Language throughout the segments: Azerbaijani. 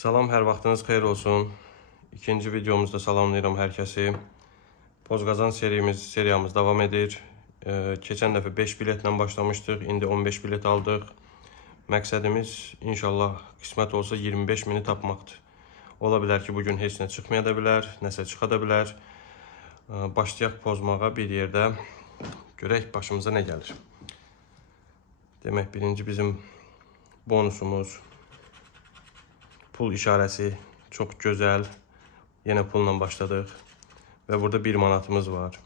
Salam, hər vaxtınız xeyir olsun. İkinci videomuzda salamlayıram hər kəsi. Pozqazan seriyamız davam edir. Keçən dəfə 5 biletlə başlamışdıq, indi 15 bilet aldıq. Məqsədimiz inşallah qismət olsa 25 mini tapmaqdır. Ola bilər ki, bugün heç nə çıxmaya da bilər, nəsə çıxa da bilər. Başlayaq pozmağa bir yerdə. Görək başımıza nə gəlir. Demək, birinci bizim bonusumuz. Pul işarəsi çox gözəl. Yenə pulla başladıq. Və burada 1 manatımız var.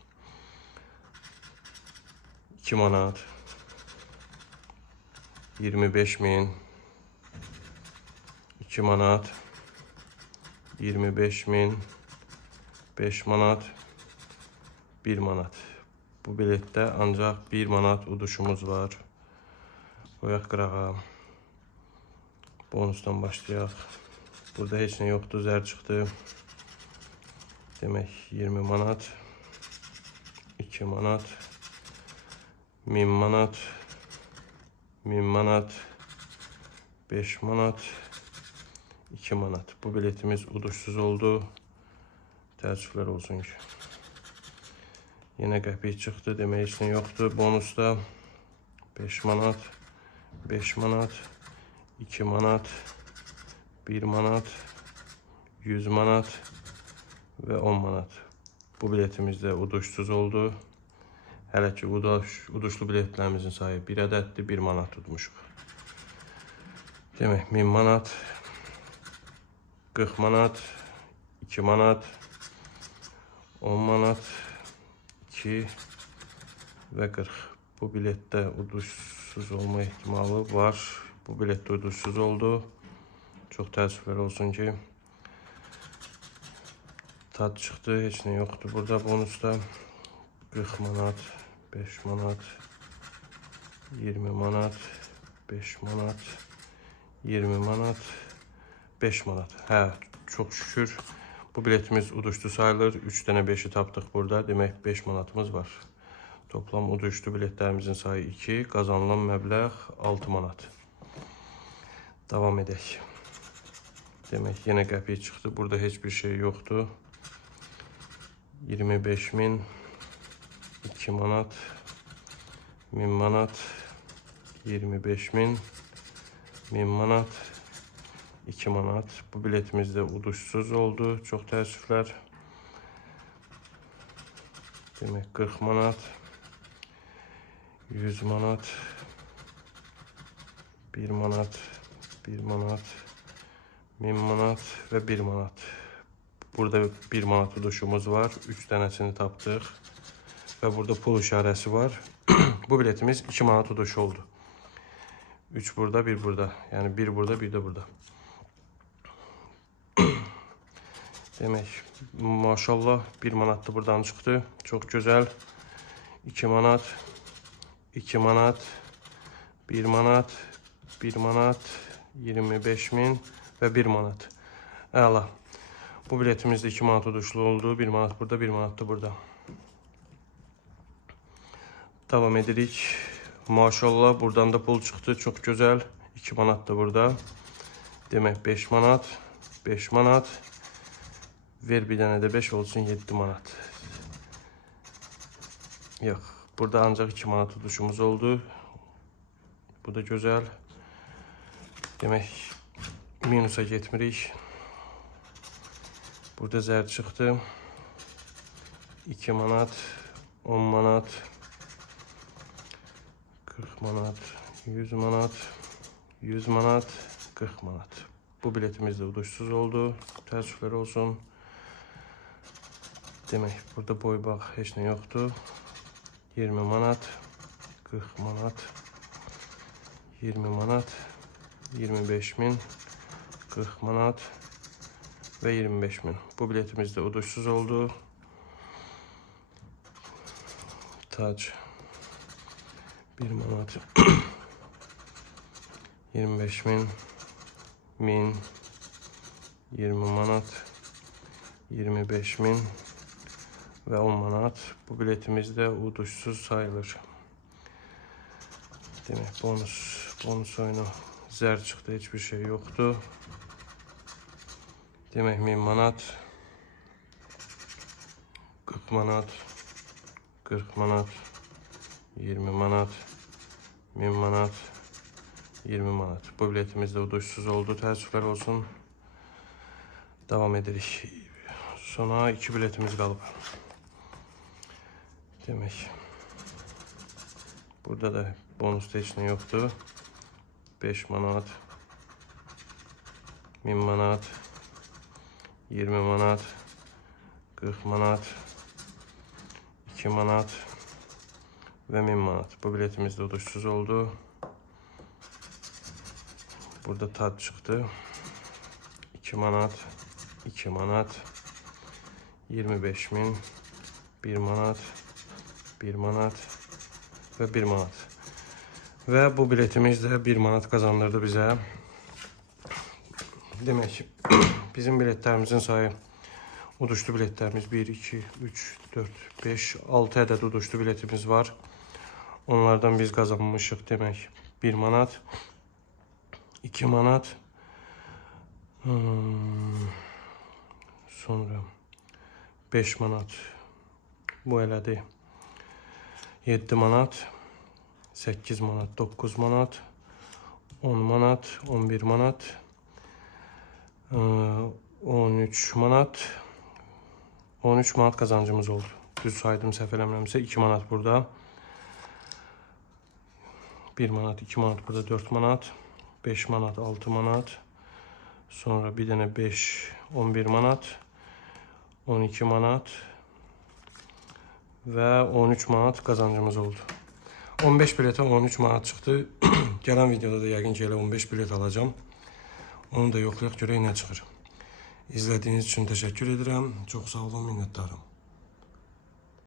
2 manat. 25 min. 2 manat. 25 min. 5 manat. 1 manat. Bu biletdə ancaq 1 manat uduşumuz var. Qoyaq qırağa. Bonusdan başlayaq. Burada heç nə yoxdur, zər çıxdı. Demək 20 manat, 2 manat, 1000 manat, 1000 manat, 5 manat, 2 manat. Bu biletimiz uduşsuz oldu. Təəssüflər olsun ki. Yenə qəpik çıxdı, demək heç nə yoxdur. Bonusda 5 manat, 5 manat, 2 manat, 1 manat, 100 manat və 10 manat. Bu biletimiz də uduşsuz oldu. Hələ ki, uduşlu biletlərimizin sayı 1 ədəddir, 1 manat tutmuşuq. Demək, 1000 manat, 40 manat, 2 manat, 10 manat, 2 və 40. Bu biletdə uduşsuz olma ehtimalı var. Bu biletdə uduşsuz oldu. Çox təəssüflər olsun ki, tad çıxdı, heç nə yoxdur burada bonusda. 40 manat, 5 manat, 20 manat, 5 manat, 20 manat, 5 manat. Hə, çox şükür bu biletimiz uduşdu sayılır. 3 dənə 5'i tapdıq burada. Demək 5 manatımız var. Toplam uduşdu biletlərimizin sayı 2, qazanılan məbləğ 6 manat. Davam edək. Demək, yenə qəpik çıxdı. Burada heç bir şey yoxdur. 25 min, 2 manat, 1000 manat, 25 min, 1000 manat, 2 manat. Bu biletimiz də uduşsuz oldu. Çox təəssüflər. Demək, 40 manat, 100 manat, 1 manat, 1 manat, 1000 manat və 1 manat. Burada 1 manat uduşumuz var. 3 dənəsini tapdıq. Və burada pul işarəsi var. Bu biletimiz 2 manat uduşu oldu. 3 burada, 1 burada. Yəni 1 burada, 1 də burada. Demək, maşallah 1 manat da buradan çıxdı. Çox gözəl. 2 manat, 2 manat, 1 manat, 1 manat, 25 min və 1 manat. Əla. Bu biletimiz də 2 manat uduşlu oldu. 1 manat burada, 1 manat da burada. Davam edirik. Maşallah buradan da pul çıxdı. Çox gözəl. 2 manat da burada. Demək 5 manat, 5 manat. Ver bir dənə də 5 olsun 7 manat. Yox. Burada ancaq 2 manat uduşumuz oldu. Bu da gözəl. Demək, minusa getmirik. Burada zər çıxdı. 2 manat, 10 manat, 40 manat, 100 manat, 100 manat, 40 manat. Bu biletimiz də uduşsuz oldu. Təəssüflər olsun. Demək, burada boy bax, heç nə yoxdur. 20 manat, 40 manat, 20 manat, 25 min, 40 manat və 25 min. Bu biletimiz də uduşsuz oldu. Tac 1 manat, 25 min, 1000, 20 manat, 25 min və 10 manat. Bu biletimiz də uduşsuz sayılır. Demək, bonus oyunu zər çıxdı, heç bir şey yoxdur. Demək 1000 manat, 40 manat, 40 manat, 20 manat, 1000 manat, 20 manat. Bu biletimiz de uduşsuz oldu. Təəssüflər olsun. Devam edirik. Sona 2 biletimiz qalıb. Demək. Burada da bonusda heç nə yoxdur. 5 manat, 1000 manat, 20 manat, 40 manat, 2 manat ve 1000 manat. Bu biletimiz de uduşsuz oldu. Burada tat çıktı. 2 manat, 2 manat, 25.000, 1 manat, 1 manat ve 1 manat. Ve bu biletimiz de 1 manat kazandırdı bize. Demek bizim biletlerimizin sayı uduşlu biletlerimiz 1, 2, 3, 4, 5, 6 adet uduşlu biletimiz var. Onlardan biz kazanmışık demek 1 manat, 2 manat, sonra 5 manat, bu elədi 7 manat, 8 manat, 9 manat, 10 manat, 11 manat, 13 manat, 13 manat kazancımız oldu. Düz saydım, səhv eləmirəmsə 2 manat burada. 1 manat, 2 manat burada, 4 manat, 5 manat, 6 manat. Sonra bir dənə 5, 11 manat, 12 manat ve 13 manat kazancımız oldu. 15 bilete 13 manat çıktı. Gelen videoda da yəqin ki elə 15 bilet alacağım. Onu da yoxlayaq görək nə çıxır. İzlədiyiniz üçün təşəkkür edirəm. Çox sağ olun, minnətdarım.